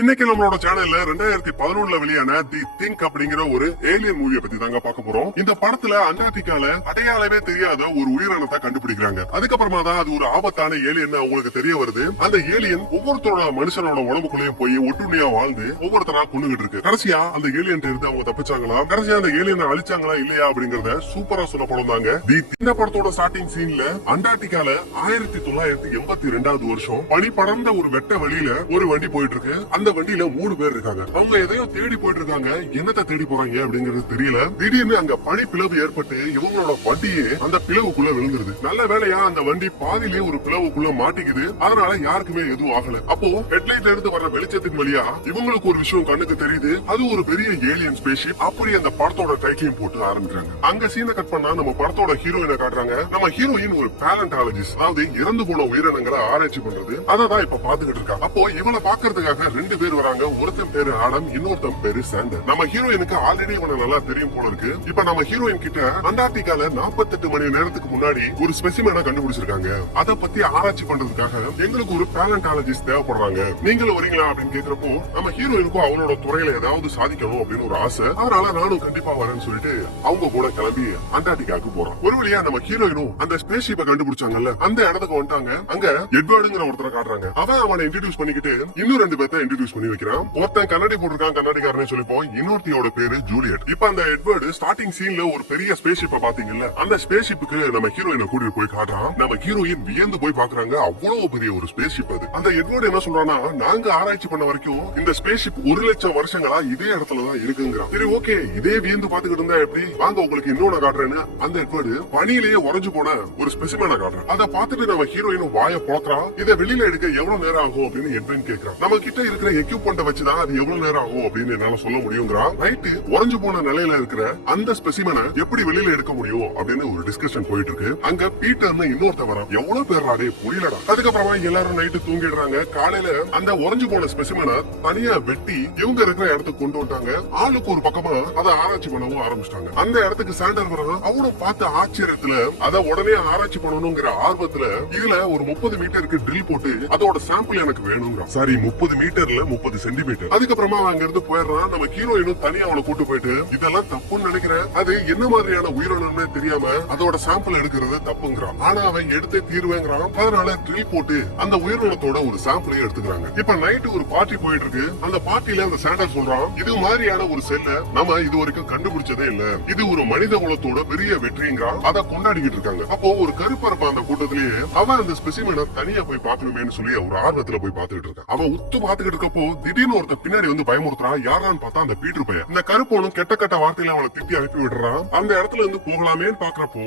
இன்னைக்கு நம்மளோட சேனல்ல 2011 வெளியான தி திங்க் அப்படிங்கிற ஒரு ஏலியன் மூவியை பத்தி தாங்க பார்க்க போறோம். இந்த படத்துல அண்டார்டிகால அடையாளமே தெரியாத ஒரு உயிரினத்தை கண்டுபிடிக்கிறாங்க. அதுக்கப்புறமா தான் அது ஒரு ஆபத்தான ஏலியன் அவங்களுக்கு தெரிய வருது. அந்த ஏலியன் ஒவ்வொருத்தரோட மனுஷனோட உடம்புக்குள்ளேயும் போய் ஒட்டுண்ணியா வாழ்ந்து ஒவ்வொருத்தரா கொண்டுகிட்டு இருக்கு. கடைசியா அந்த ஏலியன் இருந்து அவங்க தப்பிச்சாங்களா, கடைசியா அந்த ஏலியனை அழிச்சாங்களா இல்லையா அப்படிங்கறத சூப்பரா சொல்ல படம் இந்த படத்தோட ஸ்டார்டிங் சீன்ல அண்டார்டிகால 1982 வருஷம் பனி படர்ந்த ஒரு வெட்ட வழியில ஒரு வண்டி போயிட்டு இருக்கு. அந்த வண்டியில 3 பேர் இருக்காங்க. அவங்க எதையோ தேடி போயிட்டு இருக்காங்க. என்னத்தை தேடி போறாங்க அப்படிங்கிறது தெரியல. திடீர்னு அங்க பனி பிளவு ஏற்பட்டு இவங்களோட வண்டியே அந்த பிளவுக்குள்ள விழுந்துருது. நல்ல வேலையா அந்த வண்டி பாதியிலே ஒரு பிளவுக்குள்ள மாட்டிக்குது. அதனால யாருக்குமே எதுவும் ஆகல. அப்போ ஹெட்லைட்ல இருந்து வர்ற வெளிச்சத்தின் வழியா இவங்களுக்கு ஒரு விஷயம் கண்ணுக்கு தெரியுது. அது ஒரு பெரிய ஏலியன் ஸ்பேஸ்ஷிப். அப்படி அந்த படத்தோட டைட்டிலையும் போட்டு ஆரம்பிக்கிறாங்க. அங்க சீனை கட் பண்ணா நம்ம படத்தோட ஹீரோயினை காட்டுறாங்க. நம்ம ஹீரோயின் ஒரு பேலண்டாலஜிஸ்ட், அதாவது இறந்து போன உயிரினங்களை ஆராய்ச்சி பண்றது. அதான் இப்ப பாத்துக்கிட்டு இருக்கா. அப்போ இவனை பாக்குறதுக்காக 2 பேர் வராங்க. ஒருத்தன் பேரு ஆடம், இன்னொருத்தன் பேரு சாண்டர். நம்ம ஹீரோயினுக்கு ஆல்ரெடி இவனை நல்லா தெரியும் போல இருக்கு. இப்ப நம்ம ஹீரோயின் கிட்ட அண்டார்டிகால 48 மணி நேரத்துக்கு முன்னாடி ஒரு ஸ்பெசிமெனை கண்டுபிடிச்சிருக்காங்க. அத பத்தி ஆராய்ச்சி பண்றதுக்காக எங்களுக்கு ஒரு பேலண்டாலஜிஸ்ட் தேவைப்படுறாங்க. நீங்களும் வரீங்களா அப்படின்னு கேக்குறப்போ நம்ம ஹீரோயினுக்கும் அவளோட துறையில ஏதாவது சாதிக்கணும் அப்படின்னு ஒரு ஆசை. அதனால நானும் கண்டிப்பா வரேன்னு சொல்லிட்டு அவங்க கூட கிளம்பி அண்டார்டிகாக்கு போறோம். ஒரு வழியா நம்ம ஹீரோயினும் அந்த ஸ்பேஸ்ஷிப்பை கண்டுபிடிச்சாங்கல்ல, அந்த இடத்துக்கு வந்துட்டாங்க. அங்க எட்வர்டுங்கிற ஒருத்தரை காட்டுறாங்க. அவனை இன்ட்ரோடியூஸ் பண்ணிக்கிட்டு இன்னும் 2 பேர்த்த இன்ட்ரோடியூஸ் பண்ணி வைக்கிறான். ஒருத்தன் கண்ணாடி போட்டிருக்கான், கண்ணாடிக்காரனே சொல்லிப்போம். இன்னொருத்தியோட பேரு ஜூலியட். இப்ப அந்த எட்வர்டு ஸ்டார்டிங் சீன்ல ஒரு பெரிய ஸ்பேஸ்ஷிப்பை பாத்தீங்கல்ல, அந்த ஸ்பேஸ்ஷிப்புக்கு நம்ம ஹீரோயினை கூட்டிட்டு போய் காட்டுறான். நம்ம ஹீரோயின் வியந்து போய் பாக்குறாங்க. அவ்வளவு பெரிய ஒரு ஸ்பேஸ்ஷிப் அது. அந்த எட்வர்டு என்ன சொல்றான்னா, நாங்க ஆராய்ச்சி பண்ண வரைக்கும் இந்த ஸ்பேஸ்ஷிப் 1,00,000 வருஷங்களா இதே இடத்துலதான் இருக்குங்கிறான். சரி, ஓகே, இதே வியந்து பாத்துக்கிட்டு இருந்தா எப்படி, வாங்க உங்களுக்கு இன்னொன்னு காட்டுறேன்னு அந்த எட்வர்டு பனியிலேயே உறைஞ்சு போன ஒரு ஸ்பெசிமெனை காட்டுறான். அதை பார்த்துட்டு நம்ம ஹீரோயின் வாயை போக்குறான். இதை வெளியில எடுக்க எவ்வளவு நேரம் ஆகும் அப்படின்னு எட்வர்டு கேட்கிறான். நம்ம கிட்ட இருக்கிற எக்யூப்மெண்ட் வச்சுதான் அது எவ்வளவு நேரம் ஆகும் அப்படின்னு என்னால சொல்ல முடியுங்கிறான். ரைட்டு, உறைஞ்சு போன நிலையில இருக்கிற அந்த ஸ்பெசிமெனை எப்படி வெளியில எடுக்க முடியும் அப்படின்னு ஒரு டிஸ்கஷன் போயிட்டு இருக்கு. அங்க பீட்டர்னு இன்னொருத்த வரான். எவ்வளவு பேர்றாடே புரியலடா. அதுக்கப்புறமா எல்லாரும் நைட்டு தூங்கிடுறாங்க. காலையில அந்த உறைஞ்சு போன ஸ்பெசிமெனை தனியா வெட்டி இவங்க இருக்கிற இடத்துக்கு கொண்டு வந்தாங்க. ஆளுக்கு ஒரு பக்கமா அதை ஆராய்ச்சி பண்ணவும் ஆரம்பிச்சிட்டாங்க. அந்த இடத்துக்கு சாண்டர் வரான். அவனும் பார்த்த ஆச்சரியத்துல அதை உடனே ஆராய்ச்சி பண்ணணுங்கிற ஆர்வத்துல இதுல ஒரு 30 மீட்டருக்கு ட்ரில் போட்டு அதோட சாம்பிள் எனக்கு வேணுங்கிறான். Sorry, 30 மீட்டர்ல 30 centimetre. அதுக்கப்புறமா அங்க இருந்து போயிடுறான். நம்ம ஹீரோயினும் தனியா அவனை கூட்டு போயிட்டு இதெல்லாம் தப்புன்னு நினைக்கிறேன், அது என்ன மாதிரியான உயிரினம்னு தெரியாம அதோட சாம்பிள் எடுக்கிறது தப்புங்கிறான். ஆனா அவன் எடுத்தே தீர்வேங்கிறான். அதனால ட்ரில் போட்டு அந்த உயிரினத்தோட ஒரு சாம்பிளையும் எடுத்துக்கிறாங்க. இப்ப நைட்டு ஒரு பார்ட்டி போயிட்டு இருக்கு. அந்த பார்ட்டில அந்த சாண்டர் சொல்றான், இது மாதிரியான ஒரு செல்ல நம்ம இது வரைக்கும் கண்டுபிடிச்சதே இல்ல, இது ஒரு மனித குலத்தோட பெரிய வெற்றிங்கிறான். அதை கொண்டாடிக்கிட்டு இருக்காங்க. அப்போ ஒரு கருப்பரப்ப அந்த கூட்டத்திலேயே அவன் அந்த ஸ்பெசிமெனை தனியா போய் பாக்கணுமேனு சொல்லி ஒரு ஆர்வத்துல போய் பாத்துக்கிட்டு இருக்கான். அவன் உத்து பாத்துக்கிட்டு இருக்கப்போ திடீர்னு ஒருத்த பின்னாடி வந்து பயமுறுத்துறான். யாரான்னு பார்த்தா அந்த பீட்டர் பையன். இந்த கருப்போனும் கெட்ட கெட்ட வார்த்தையில அவனை திட்டி அனுப்பி விடுறான். அந்த இடத்துல இருந்து போகலாமேன்னு பாக்குறப்போ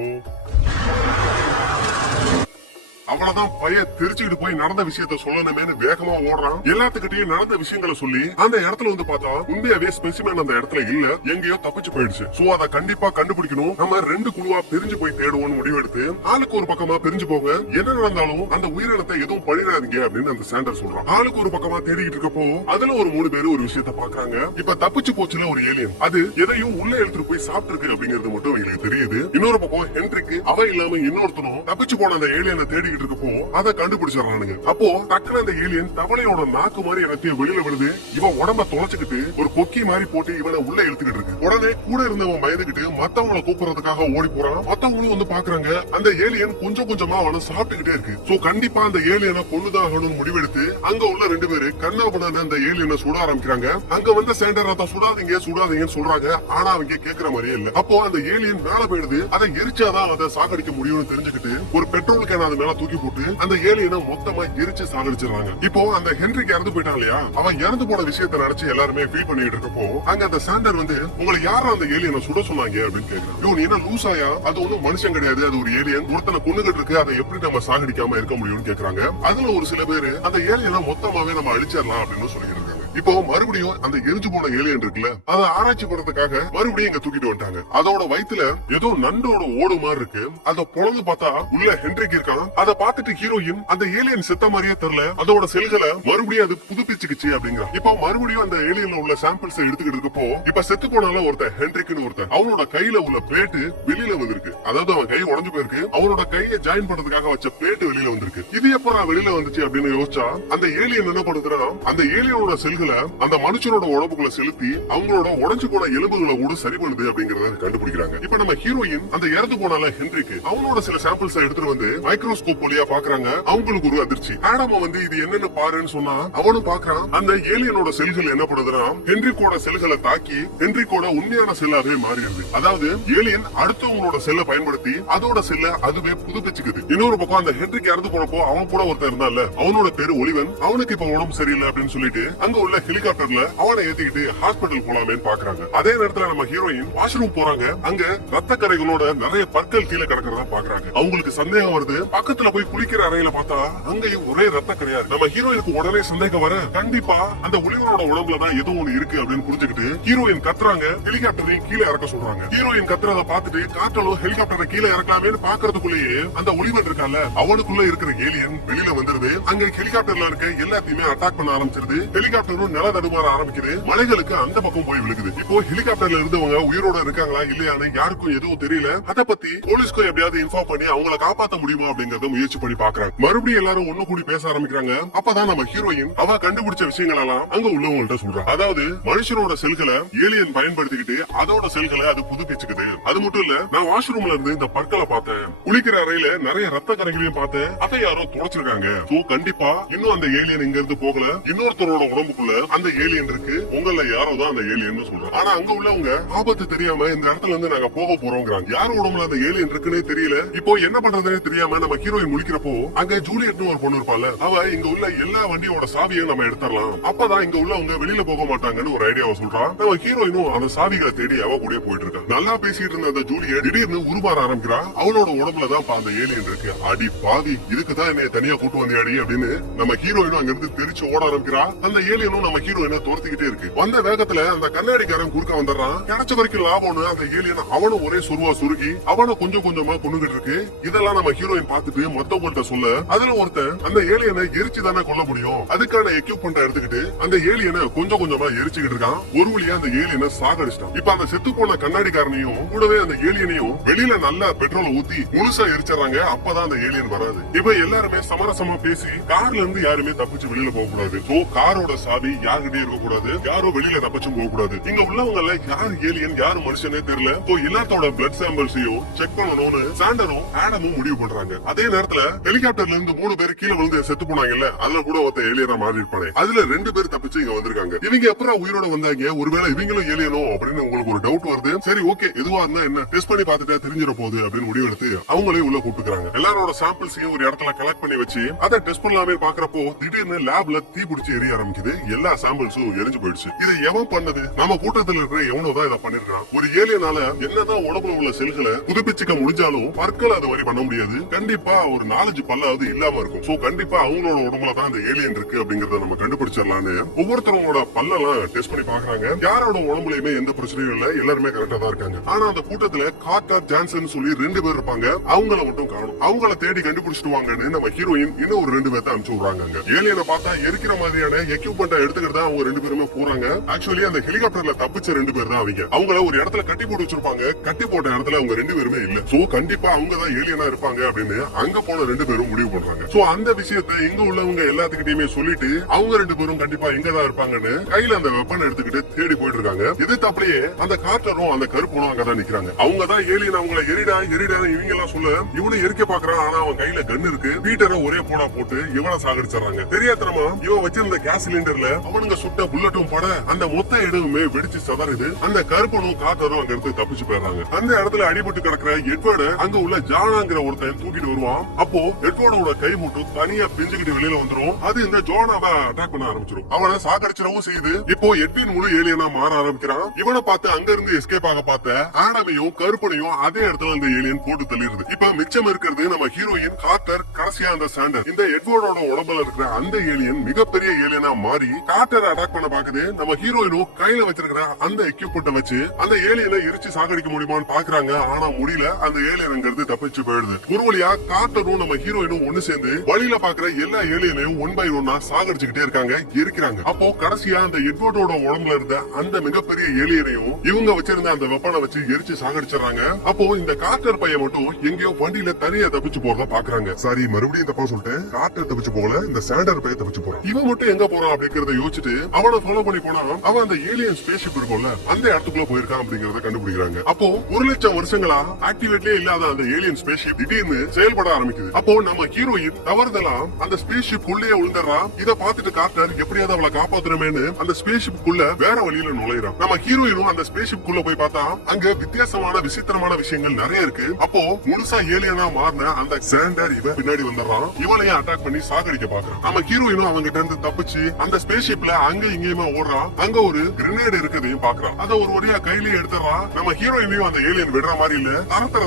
அவ்வளவுதான், பையன் தெரிச்சுக்கிட்டு போய் நடந்த விஷயத்த சொல்லணுமே வேகமா ஓடுறான். எல்லாத்துக்கிட்டையும் நடந்த விஷயங்களை சொல்லி அந்த இடத்துல வந்து பார்த்தா உண்மையாவே ஸ்பெசிமென் அந்த இடத்துல இல்ல, எங்கேயோ தப்பிச்சு போயிடுச்சு. சோ அதை கண்டிப்பா கண்டுபிடிக்கணும். நம்ம 2 குழுவா பிரிஞ்சு போய் தேடுவோம் முடிவெடுத்து ஆளுக்கு ஒரு பக்கமா பிரிஞ்சு போங்க. என்ன நடந்தாலும் அந்த உயிரினத்தை எதுவும் பண்ணிடாதீங்க அப்படின்னு அந்த சாண்டர் சொல்றான். ஆளுக்கு ஒரு பக்கமா தேடிக்கிட்டு இருக்கப்போ அதுல ஒரு 3 பேர் ஒரு விஷயத்த பாக்குறாங்க. இப்ப தப்பிச்சு போச்சுல ஒரு ஏலியன், அது எதையும் உள்ள எடுத்துட்டு போய் சாப்பிட்டு இருக்கு அப்படிங்கிறது மட்டும் எங்களுக்கு தெரியுது. இன்னொரு பக்கம் ஹென்ரிக்கு அவ இல்லாம இன்னொருத்தனும் தப்பிச்சு போன அந்த ஏலியனை தேடி இருக்கப்போ அதை கண்டுபிடிச்சாங்க. அப்போ டக்குனு அந்த ஏலியன் தவளையோட நாக்கு மாதிரி எனக்கு வெளியில விழுது. இவன் உடம்ப தொலைச்சுக்கிட்டு ஒரு கொக்கி மாதிரி போட்டு இவனை உள்ள இழுத்துக்கிட்டு இருக்கு. உடனே கூட இருந்தவன் பயந்துகிட்டு மத்தவங்களை கூப்பிடுறதுக்காக ஓடி போறான். மத்தவங்களும் வந்து பாக்குறாங்க. அந்த ஏலியன் கொஞ்சம் கொஞ்சமா அவனை சாப்பிட்டுக்கிட்டே இருக்கு. சோ கண்டிப்பா அந்த ஏலியனை கொண்டுதான் முடிவெடுத்து அங்க உள்ள 2 பேரு கண்ணாபுண்ணான்னு அந்த ஏலியனை சுட ஆரம்பிக்கிறாங்க. அங்க வந்த சாண்டர் அதை சுடாதீங்க சுடாதீங்கன்னு சொல்றாங்க. ஆனா அவங்க கேட்கிற மாதிரியே இல்ல. அப்போ அந்த ஏலியன் மேல போயிடுது. அதை எரிச்சாதான் அதை சாகடிக்க முடியும்னு தெரிஞ்சுக்கிட்டு ஒரு பெட்ரோல் கேன் அது மேல தூக்கி போட்டு அந்த ஏலியனை மொத்தமா எரிச்சு சாகடிச்சிடறாங்க. இப்போ அந்த ஹென்ரிக்கு இறந்து போயிட்டான் இல்லையா, அவன் இறந்து போன விஷயத்தை நினைச்சு எல்லாருமே ஃபீல் பண்ணிட்டு இருக்கப்போ அங்க அந்த சாண்டர் வந்து உங்களை யாரும் அந்த ஏலியனை சுட சொன்னாங்க அப்படின்னு கேக்குறான். நீ என்ன லூசாயா, அது ஒண்ணும் மனுஷன் கிடையாது, அது ஒரு ஏலியன், ஒருத்தனை கொண்டுகிட்டு இருக்கு, அதை எப்படி நம்ம சாகடிக்காம இருக்க முடியும்னு கேக்குறாங்க. அதுல ஒரு சில பேரு அந்த ஏலியனை மொத்தமாவே நம்ம அழிச்சிடலாம் அப்படின்னு சொல்லிட்டு இருக்காங்க. இப்போ மறுபடியும் அந்த எரிஞ்சு போன ஏலியன் இருக்குல்ல, அதை ஆராய்ச்சி பண்றதுக்காக மறுபடியும் இங்க தூக்கிட்டு வந்துட்டாங்க. அதோட வயித்துல ஏதோ நண்டோட ஓடு மாதிரி இருக்கு. அதை பொழந்து பார்த்தா உள்ள ஹென்ரிக் இருக்கான். அதை பார்த்துட்டு ஹீரோயின் அந்த ஏலியன் செத்த மாதிரியே தெரியல, அதோட செல்களை மறுபடியும் அது புதுப்பிச்சுக்கிச்சு அப்படிங்கிற. இப்போ மறுபடியும் அந்த ஏலியன்ல உள்ள சாம்பிள்ஸ் எடுத்துக்கிட்டு இருக்கப்போ இப்ப செத்து போனால ஒருத்தன் ஹென்ரிக்னு ஒருத்தன் அவனோட கையில உள்ள பிளேட் வெளியில வந்திருக்கு. அதாவது அவன் கை உடஞ்சு போயிருக்கு. அவனோட கையை ஜாயின் பண்றதுக்காக வச்ச பிளேட் வெளியில வந்திருக்கு. இது எப்ப வெளியில வந்துச்சு அப்படின்னு யோசிச்சா அந்த ஏலியன் என்ன பண்ணுதுன்னா அந்த ஏலியனோட செல்கள் ஆற்றல அந்த மனுஷனோட உடம்புக்குள்ள செலுத்தி அவங்களோட உடைஞ்சு போன எலும்புகளை கூட சரி பண்ணுது அப்படிங்கறத கண்டுபிடிக்கிறாங்க. இப்ப நம்ம ஹீரோயின் அந்த இறந்து போனால ஹென்ரிக்கு அவனோட சில சாம்பிள்ஸ் எடுத்துட்டு வந்து மைக்ரோஸ்கோப் வழியா பாக்குறாங்க. அவங்களுக்கு ஒரு அதிர்ச்சி. ஆடாம வந்து இது என்னன்னு பாருன்னு சொன்னா அவனும் பாக்குறான். அந்த ஏலியனோட செல்கள் என்ன பண்ணுதுன்னா ஹென்ரிக்கோட செல்களை தாக்கி ஹென்ரிக்கோட உண்மையான செல்லாவே மாறிடுது. அதாவது ஏலியன் அடுத்தவங்களோட செல்லை பயன்படுத்தி அதோட செல்ல அதுவே புதுப்பிச்சுக்குது. இன்னொரு பக்கம் அந்த ஹென்ரிக் இறந்து போனப்போ அவன் கூட ஒருத்தர் இருந்தால அவனோட பேரு ஒலிவன். அவனுக்கு இப்ப உடம்பு சரியில்லை அப்படின்னு சொல்லிட்டு அங்க உள்ள ஹெலிகாப்டர்ல அவனை ஏத்திக்கிட்டு ஹாஸ்பிட்டல் போலாமேன்னு பாக்குறாங்க. அதே நேரத்துல நம்ம ஹீரோயின் வாஷ்ரூம் போறாங்க. அங்க ரத்த கரைகளோட நிறைய பற்கள் கீழே கிடக்கிறதா பாக்குறாங்க. அவங்களுக்கு சந்தேகம் வருது. பக்கத்துல போய் குளிக்கிற அறையில பார்த்தா அங்கேயும் ஒரே ரத்த கரையா இருக்கு. நம்ம ஹீரோயினுக்கு உடனே சந்தேகம் வர கண்டிப்பா அந்த ஒலிவனோட உடம்புலதான் ஏதோ ஒண்ணு இருக்கு அப்படின்னு புரிஞ்சுக்கிட்டு ஹீரோயின் கத்துறாங்க. ஹெலிகாப்டரையும் கீழே இறக்க சொல்றாங்க. ஹீரோயின் கத்துறத பார்த்துட்டு காற்றலும் ஹெலிகாப்டரை கீழே இறக்கலாமேன்னு பாக்குறதுக்குள்ளேயே அந்த ஒலிவன் இருக்கால அவனுக்குள்ள இருக்கிற ஏலியன் வெளியில வந்துருது. அங்க ஹெலிகாப்டர்ல இருக்க எல்லாத்தையுமே அட்டாக் பண்ண ஆரம்பிச்சிருது. ஹெலிகாப்டரும் நில தடுமாற ஆரம்பிக்குது. மலைகளுக்கு அந்த பக்கம் போய் விழுகுது. இப்போ ஹெலிகாப்டர்ல இருந்தவங்க உயிரோட இருக்காங்களா இல்லையான்னு யாருக்கும் எதுவும் தெரியல. அத பத்தி போலீஸ்க்கு எப்படியாவது இன்ஃபார்ம் பண்ணி அவங்கள காப்பாத்த முடியுமா அப்படிங்கறத முயற்சி பண்ணி பாக்குறாங்க. மறுபடியும் எல்லாரும் ஒண்ணு கூடி பேச ஆரம்பிக்கிறாங்க. அப்பதான் நம்ம ஹீரோயின் அவ கண்டுபிடிச்ச விஷயங்கள் எல்லாம் அங்க உள்ளவங்கள்ட்ட சொல்றா. அதாவது மனுஷனோட செல்களை ஏலியன் பயன்படுத்திக்கிட்டு அதோட செல்களை அது புதுப்பிச்சுக்குது. அது மட்டும் இல்ல, நான் வாஷ்ரூம்ல இருந்து இந்த பற்களை பார்த்தேன். குளிக்கிற அறையில நிறைய ரத்த கரைகளையும் பார்த்தேன். அதை யாரோ துடைச்சிருக்காங்க. சோ கண்டிப்பா இன்னும் அந்த ஏலியன் இங்க இருந்து போகல. இன்னொருத்தரோட உடம்புக்குள்ள அந்த ஏலியன் இருக்கு. உங்கள யாரோ தான் அந்த ஏலியன் சொல்றாங்க. ஆனா அங்க உள்ளவங்க ஆபத்து தெரியாம இந்த இடத்துல இருந்து நாங்க போக போறோம்ங்கறாங்க. யார் உடம்புல அந்த ஏலியன் இருக்குன்னே தெரியல. இப்போ என்ன பண்றதுன்னே தெரியாம நம்ம ஹீரோயின் முழிக்கிறப்போ அங்க ஜூலியட்னு ஒரு பொண்ணு இருப்பால, அவ இங்க உள்ள எல்லா வண்டியோட சாவியும் நம்ம எடுத்துடலாம். அப்பதான் இங்க உள்ளவங்க வெளியில போக மாட்டாங்கன்னு ஒரு ஐடியாவை சொல்றா. நம்ம ஹீரோயினும் அந்த சாவிகளை தேடி அவ கூட போயிட்டு இருக்கா. நல்லா பேசிட்டு இருந்த அந்த ஜூலியட் திடீர்னு உருமாற ஆரம்பிக்கிறா. அவளோட உடம்புலதான் அந்த ஏலியன் இருக்கு. அடி பாவி, இதுக்குதான் என்னைய தனியா கூட்டு வந்தியாடி அப்படின்னு நம்ம ஹீரோயினும் அங்க இருந்து தெரிச்சு ஓட ஆரம்பிக்கிறா. அந்த ஏலியனும் நம்ம ஹீரோயினை துரத்திக்கிட்டே இருக்கு. வந்த வேகத்துல அந்த கண்ணாடிக்காரன் குறுக்க வந்துடுறான். கிடைச்ச வரைக்கும் லாபம்னு அந்த ஏலியன் அவனும் ஒரே சுருவா சுருகி அவனை கொஞ்சம் கொஞ்சமா கொண்டுகிட்டு இருக்கு. இதெல்லாம் நம்ம ஹீரோயின் பார்த்துட்டு மத்தவங்கள்ட்ட சொல்ல, அதுல ஒருத்தன் அந்த ஏலியனை எரிச்சு தானே கொல்ல முடியும், அதுக்கான எக்யூப்மெண்ட் எடுத்துக்கிட்டு அந்த ஏலியனை கொஞ்சம் கொஞ்சமா எரிச்சுக்கிட்டு இருக்கான். ஒரு வழியா அந்த ஏலியனை சாகடிச்சிட்டான். இப்ப அந்த செத்து போன கண்ணாடிக்காரனையும் கூடவே அந்த ஏலியனையும் வெளியில நல்லா பெட்ரோலை ஊத்தி முழுசா எரிச்சிடறாங்க. அப்பதான் அந்த ஏலியன் வராது. இப்ப எல்லாருமே சமரசமா பேசி கார்ல இருந்து யாருமே தப்பிச்சு வெளியில போக கூடாது. சோ காரோட சாவி யாருகிட்டே இருக்க கூடாது. யாரும் வெளியில தப்பிச்சும் போக கூடாது. இங்க உள்ளவங்க யாரு ஏலியன் யாரு மனுஷனே தெரியல. சோ எல்லாத்தோட பிளட் சாம்பிள்ஸையும் செக் பண்ணணும்னு சாண்டரும் ஆடமும் முடிவு பண்றாங்க. அதே நேரத்துல ஹெலிகாப்டர்ல இருந்து 3 பேர் கீழே விழுந்து செத்து போனாங்கல்ல, அதுல கூட ஒருத்த ஏலியனா மாறி இருப்பானே, அதுல 2 பேர் தப்பிச்சு இங்க வந்திருக்காங்க. இவங்க எப்பறம் உயிரோட வந்தாங்க? ஒருவேளை இவங்களும் ஏலியனோ அப்படின்னு உங்களுக்கு ஒரு டவுட் வருது. சரி, ஓகே, எதுவா இருந்தா என்ன, டெஸ்ட் பண்ணி பார்த்துட்டா தெரிஞ்சிட போகுது அப்படின்னு முடிவெடுத்து அவங்களே உள்ள கூப்பிட்டுக்கிறாங்க. எல்லாரோட சாம்பிள்ஸையும் ஒரு இடத்துல கலெக்ட் பண்ணி வச்சு அதை டெஸ்ட் பண்ணலாமே பாக்குறப்போ திடீர்னு லேப்ல தீ பிடிச்சி எரிய ஆரம்பிக்குது. எல்லா சாம்பிள்ஸும் எரிஞ்சு போயிடுச்சு. இதை எவன் பண்ணது? நம்ம கூட்டத்தில் இருக்கிற எவனோதான் இதை பண்ணிருக்கான். ஒரு ஏலியனால என்னதான் உடம்புல உள்ள செல்களை புதுப்பிச்சுக்க முடிஞ்சாலும் பற்கள் அது மாதிரி பண்ண முடியாது. கண்டிப்பா ஒரு 4-5 பல்லாவது இல்லாம இருக்கும். சோ கண்டிப்பா அவங்களோட உடம்புல தான் இந்த ஏலியன் இருக்கு அப்படிங்கறத நம்ம கண்டுபிடிச்சிடலான்னு ஒவ்வொருத்தவங்களோட பல்லெல்லாம் டெஸ்ட் பண்ணி பாக்குறாங்க. யாரோட உடம்புலயுமே எந்த பிரச்சனையும் இல்ல, எல்லாருமே கரெக்டா தான் இருக்காங்க. ஆனா அந்த கூட்டத்துல கார்ட்டர் ஜான்சன் சொல்லி 2 பேர் இருப்பாங்க. அவங்கள மட்டும் காணும். அவங்கள தேடி கண்டுபிடிச்சிட்டு வாங்கன்னு நம்ம ஹீரோயின் இன்னும் ஒரு 2 பேர்த்த அனுப்பிச்சு விடுறாங்க. ஏலியனை பார்த்தா எரிக்கிற மாதிரியான எக்யூப்மெண்ட் எடுத்துக்கிட்டு அவங்க 2 பேருமே போறாங்க. ஆக்சுவலி அந்த ஹெலிகாப்டர்ல தப்பிச்ச 2 பேர் தான் அவங்க. அவங்கள ஒரு இடத்துல கட்டி போட்டு வச்சிருப்பாங்க. கட்டி போட்ட இடத்துல அவங்க 2 பேருமே இல்ல. சோ கண்டிப்பா அவங்க தான் ஏலியனா இருப்பாங்க அப்படின்னு அங்க போன 2 பேரும் முடிவு பண்றாங்க. சோ அந்த விஷயத்தை இங்க உள்ளவங்க எல்லாத்துக்கிட்டையுமே சொல்லிட்டு அவங்க 2 பேரும் கண்டிப்பா இங்க தான் இருப்பாங்கன்னு கையில அந்த வெப்பன் எடுத்துக்கிட்டு தேடி போயிட்டு இருக்காங்க. இது தப்பலையே அந்த கார்ட்டரும் அந்த கருப்பனும் அங்கதான் நிக்கிறாங்க. அவங்க தான் ஏலியன். அவங்கள எரிடா எரிடா இவங்க எல்லாம் சொல்ல இவனை எரிக்க பாக்குறான். ஆனா அவன் கையில கன் இருக்கு. பீட்டரை ஒரே போடா போட்டு இவனை சாகடிச்சிடறாங்க. தெரியாதனமா இவன் வச்சிருந்த கேஸ் சிலிண்டர்ல அவனுங்க சுட்ட புல்லட்டும் பட அந்த மொத்த இடமுமே வெடிச்சு சதறுது. அந்த கருப்பனும் கார்ட்டரும் அங்க இருந்து தப்பிச்சு போயிடுறாங்க. அந்த இடத்துல அடிபட்டு கிடக்குற எட்வர்டு அங்க உள்ள ஜானாங்கிற ஒருத்தன் தூக்கிட்டு வருவான். அப்போ எட்வர்டோட கை மட்டும் தனியா பிஞ்சுக்கிட்டு வெளியில வந்துரும். அது இந்த ஜோனாவை அட்டாக் பண்ண ஆரம்பிச்சிடும். அவனை சாகடிச்சிடவும் செய்யுது. இப்போ எட்வின் முழு ஏலியனா மாற ஆரம்பிக்கிறான். இவனை பார்த்து அங்க இருந்து எஸ்கேப் ஆக பார்த்த ஆடமையும் கருப்பனையும் அதே இடத்துல அந்த ஏலியன் போட்டு தள்ளிடுது. இப்ப மிச்சம் இருக்கிறது நம்ம ஹீரோயின், கார்ட்டர், கடைசியா அந்த சாண்டர். இந்த எட்வர்டோட உடம்புல இருக்கிற அந்த ஏலியன் மிகப்பெரிய ஏலியனா மாறி கார்ட்டரை அட்டாக் பண்ண பாக்குது. நம்ம ஹீரோயினும் கையில வச்சிருக்கிற அந்த எக்யூப்மெண்ட் வச்சு அந்த ஏலியனை எரிச்சு சாகடிக்க முடியுமான்னு பாக்குறாங்க. ஆனா முடியல. அந்த ஏலியன்ங்கிறது தப்பிச்சு போயிடுது. ஒரு வழியா கார்ட்டரும் நம்ம ஹீரோயினும் ஒண்ணு சேர்ந்து வழியில பாக்குற எல்லா ஏலியனையும் 1 by 1 சாகடிச்சுக்கிட்டே இருக்காங்க, எரிக்கிறாங்க. அப்போ கடைசியா அந்த எட்வர்டோட உடம்புல இருந்த அந்த மிகப்பெரிய ஏலியனையும் இவங்க வச்சிருந்த அந்த வெப்பனை வச்சு எரிச்சு சாகடிச்சிடறாங்க. அப்போ இந்த கார்ட்டர் பையன் மட்டும் எங்கேயோ வண்டியில தனியா தப்பிச்சு போறதா பாக்குறாங்க. சாரி, மறுபடியும் தப்பா சொல்லிட்டேன். கார்ட்டர் தப்பிச்சு போகல, இந்த சாண்டர் பையன் தப்பிச்சு போறான். இவன் மட்டும் எங்க போறான் அப்படிங்கறத அப்படிங்கறத யோசிச்சுட்டு அவனை ஃபாலோ பண்ணி போனா அவன் அந்த ஏலியன் ஸ்பேஸ்ஷிப் இருக்கும்ல அந்த இடத்துக்குள்ள போயிருக்கான் அப்படிங்கறத கண்டுபிடிக்கிறாங்க. அப்போ 1,00,000 வருஷங்களா ஆக்டிவேட்லயே இல்லாத அந்த ஏலியன் ஸ்பேஸ்ஷிப் திடீர்னு செயல்பட ஆரம்பிக்குது. அப்போ நம்ம ஹீரோயின் தவறுதலா அந்த ஸ்பேஸ்ஷிப் உள்ளே விழுந்துறா. இத பாத்துட்டு கார்ட்டர் எப்படியாவது அவளை காப்பாத்தணுமேனு அந்த ஸ்பேஸ்ஷிப் குள்ள வேற வழியில நுழைறான். நம்ம ஹீரோயினும் அந்த ஸ்பேஸ்ஷிப் குள்ள போய் பார்த்தா அங்க வித்தியாசமான விசித்திரமான விஷயங்கள் நிறைய இருக்கு. அப்போ முழுசா ஏலியனா மாறின அந்த சாண்டர் இவ பின்னாடி வந்துடுறான். இவளையும் அட்டாக் பண்ணி சாகடிக்க பாக்குறான். நம்ம ஹீரோயினும் அவங்க கிட்ட இருந்து தப்பிச்சு அந்த ஸ்பேஸ்ஷிப்ல அங்க இங்கேயுமா ஓடுறான். அங்க ஒரு கிரனேட் இருக்கதையும் பாக்குறான். அத ஒரு வழியா கையிலேயே எடுத்துறான். நம்ம ஹீரோயினையும் அந்த ஏலியன் விடுற மாதிரி இல்ல,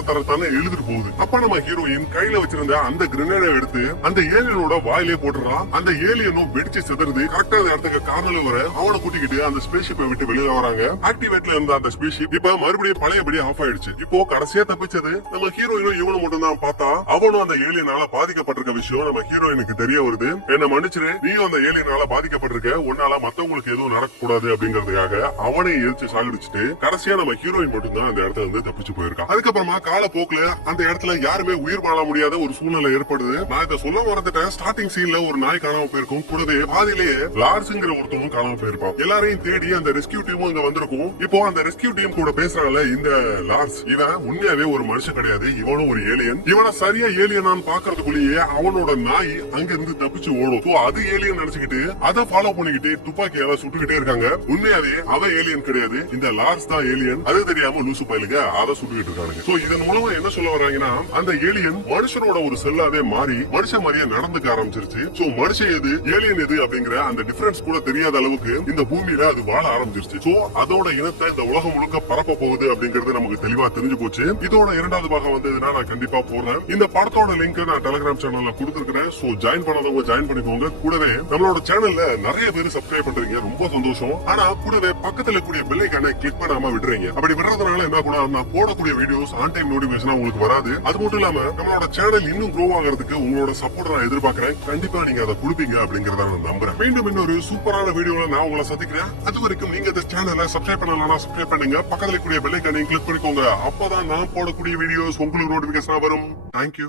தரத்தானே எழுதிட்டு போகுது. அப்ப நம்ம ஹீரோயின் கையில வச்சிருந்த அந்த கிரனேடை எடுத்து அந்த ஏலியனோட வாயிலே போட்டுறான். அந்த ஏலியனும் வெடிச்சு சிதறுது. கரெக்டா அந்த இடத்துக்கு கார்னல் வர அவனை கூட்டிக்கிட்டு அந்த ஸ்பேஸ்ஷிப்பை விட்டு வெளியே வராங்க. ஆக்டிவேட்ல இருந்த அந்த ஸ்பேஸ்ஷிப் இப்ப மறுபடியும் பழையபடி ஆஃப் ஆயிடுச்சு. இப்போ கடைசியா தப்பிச்சது நம்ம ஹீரோயினும் இவனும் மட்டும் தான். பார்த்தா அவனும் அந்த ஏலியனால பாதிக்கப்பட்டிருக்க விஷயம் நம்ம ஹீரோயினுக்கு தெரிய வருது. என்ன மன்னிச்சிரு, நீயும் அந்த ஏலியனால பாதிக்கப்பட்டிருக்க, உன்னால மத்தவங்களுக்கு எதுவும் நடக்கக்கூடாது அப்படிங்கறதுக்காக அவனை எரிச்சு சாகடிச்சுட்டு கடைசியா நம்ம ஹீரோயின் மட்டும் தான் அந்த இடத்துல இருந்து தப்பிச்சு போயிருக்கான். அதுக்கப்புறமா காலப்போக்குல அந்த இடத்துல யாருமே உயிர் வாழ முடியாத ஒரு சூழ்நிலை ஏற்படுது. நான் இதை சொல்ல மறந்துட்டேன். ஸ்டார்டிங் சீன்ல ஒரு நாய் காணாம போயிருக்கும். கூடவே பாதியிலேயே லார்ஸ்ங்கிற ஒருத்தனும் காணாம போயிருப்பான். எல்லாரையும் தேடி அந்த ரெஸ்கியூ டீமும் இங்க வந்திருக்கும். இப்போ அந்த ரெஸ்கியூ டீம் கூட பேசுறாங்கல்ல இந்த லார்ஸ், இவன் உண்மையாவே ஒரு மனுஷன் கிடையாது, இவனும் ஒரு ஏலியன். இவனை சரியா ஏலியனான்னு பாக்குறதுக்குள்ளேயே அவனோட நாய் அங்க இருந்து தப்பிச்சு ஓடும். அது ஏலியன் நினைச்சுக்கிட்டு அதை ஃபாலோ பண்ணிக்கிட்டு துப்பாக்கியால சுட்டுக்கிட்டே இருக்காங்க. உண்மையாவே அவன் ஏலியன் கிடையாது, இந்த லார்ஸ் தான் ஏலியன். அது தெரியாம லூசு பயலுங்க அதை சுட்டுக்கிட்டு இருக்காங்க. சோ இதன் மூலமா என்ன சொல்ல வராங்கன்னா அந்த ஏலியன் மனுஷனோட ஒரு செல்லாவே மாறி மனுஷன் மாதிரியே நடந்துக்க ஆரம்பிச்சிருச்சு. சோ மனுஷன் எது ஏலியன் எது அப்படிங்கிற அந்த டிஃபரன்ஸ் கூட தெரியாத அளவுக்கு இந்த பூமியில அது வாழ ஆரம்பிச்சிருச்சு. சோ அதோட இனத்தை இந்த உலகம் முழுக்க பரப்ப போகுது அப்படிங்கிறது நமக்கு தெளிவா தெரிஞ்சு போச்சு. இதோட இரண்டாவது பாகம் வந்ததுன்னா நான் கண்டிப்பா போடுறேன். இந்த படத்தோட லிங்க் நான் டெலிகிராம் சேனல்ல கொடுத்திருக்கிறேன். சோ ஜாயின் பண்ணாதவங்க ஜாயின் பண்ணிக்கோங்க. கூடவே நம்மளோட சேனல்ல நிறைய பேர் சப்ஸ்கிரைப் பண்றீங்க, ரொம்ப சந்தோஷம். ஆனா கூடவே பக்கத்துல கூடிய பெல் ஐகானை கிளிக் பண்ணாம விடுறீங்க. அப்படி விடுறதுனால என்ன கூட நான் போடக்கூடிய வீடியோஸ் ஆன் டைம் நோட்டிபிகேஷன் உங்களுக்கு வராது. அது மட்டும் இல்லாம நம்மளோட சேனல் இன்னும் க்ரோ ஆகிறதுக்கு உங்களோட சப்போர்ட் நான் எதிர்பார்க்கிறேன். கண்டிப்பா நீங்க அதை கொடுப்பீங்க அப்படிங்கறத நான் நம்புறேன். மீண்டும் இன்னொரு சூப்பரான வீடியோல நான் உங்களை சந்திக்கிறேன். அது வரைக்கும் நீங்க இந்த சேனலை சப்ஸ்கிரைப் பண்ணலன்னா சப்ஸ்கிரைப் பண்ணுங்க. பக்கத்துல கூடிய பெல் ஐகானை கிளிக் பண்ணிக்கோங்க. அப்பதான் நான் போடக்கூடிய வீடியோஸ் உங்களுக்கு நோட்டிபிகேஷன் வரும். தேங்க்யூ.